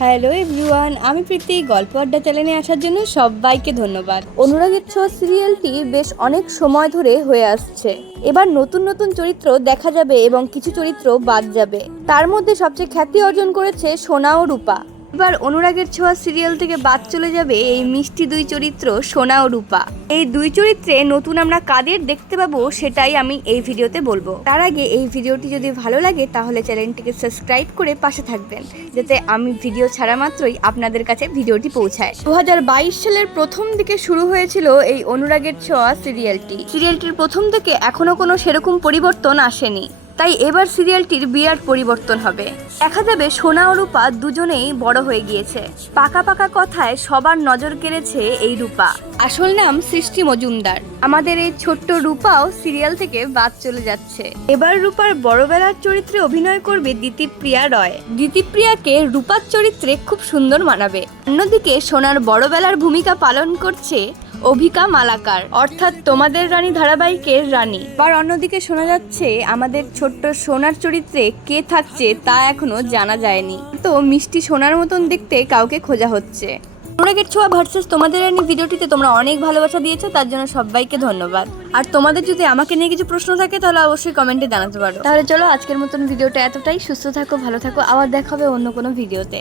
Hello everyone, আমি প্রীতি। গল্প আড্ডা চ্যানেলে আসার জন্য সবাইকে ধন্যবাদ। অনুরাগের ছোঁয়া সিরিয়ালটি বেশ অনেক সময় ধরে হয়ে আসছে। এবার নতুন নতুন চরিত্র দেখা যাবে এবং কিছু চরিত্র বাদ যাবে। তার মধ্যে সবচেয়ে খ্যাতি অর্জন করেছে সোনা ও রূপা। এবার অনুরাগের ছোঁয়া সিরিয়াল থেকে বাদ চলে যাবে এই মিষ্টি দুই চরিত্র সোনা ও রূপা। এই দুই চরিত্রে নতুন আমরা কাদের দেখতে পাবো সেটাই আমি এই ভিডিওতে বলবো। তার আগে এই ভিডিওটি যদি ভালো লাগে তাহলে চ্যানেলটিকে সাবস্ক্রাইব করে পাশে থাকবেন, যাতে আমি ভিডিও ছাড়া মাত্রই আপনাদের কাছে ভিডিওটি পৌঁছায়। 2022 সালের প্রথম দিকে শুরু হয়েছিল এই অনুরাগের ছোঁয়া সিরিয়ালটির প্রথম থেকে এখনো কোনো সেরকম পরিবর্তন আসেনি। তাই এবার সিরিয়ালটির বিরাট পরিবর্তন হবে। দেখা যাবে সোনা ও রূপা দুজনেই বড় হয়ে গিয়েছে। পাকা পাকা কথায় সবার নজর কেড়েছে এই রূপা। আসল নাম সৃষ্টি মজুমদার। আমাদের এই ছোট্ট রূপাও সিরিয়াল থেকে বাদ চলে যাচ্ছে। এবার রূপার বড়বেলার চরিত্রে অভিনয় করবে দিতিপ্রিয়া রয়। দিতিপ্রিয়াকে রূপার চরিত্রে খুব সুন্দর মানাবে। অন্যদিকে সোনার বড়বেলার ভূমিকা পালন করছে অভিকা মালাকার, অর্থাৎ তোমাদের রানী ধারাবাহিকের রানী। আর অন্যদিকে শোনা যাচ্ছে আমাদের ছোট্ট সোনার চরিত্রে কে থাকছে তা এখনো জানা যায়নি। তো মিষ্টি সোনার মতন দেখতে কাউকে খোঁজা হচ্ছে। অনুরাগের ছোঁয়া ভার্সেস তোমাদের রানী ভিডিওটিতে তোমরা অনেক ভালোবাসা দিয়েছো, তার জন্য সবাইকে ধন্যবাদ। আর তোমাদের যদি আমাকে নিয়ে কিছু প্রশ্ন থাকে তাহলে অবশ্যই কমেন্টে জানাতে পারো। তাহলে চলো আজকের মতন ভিডিওটা এতটাই। সুস্থ থাকো, ভালো থাকো, আবার দেখা হবে অন্য কোনো ভিডিওতে।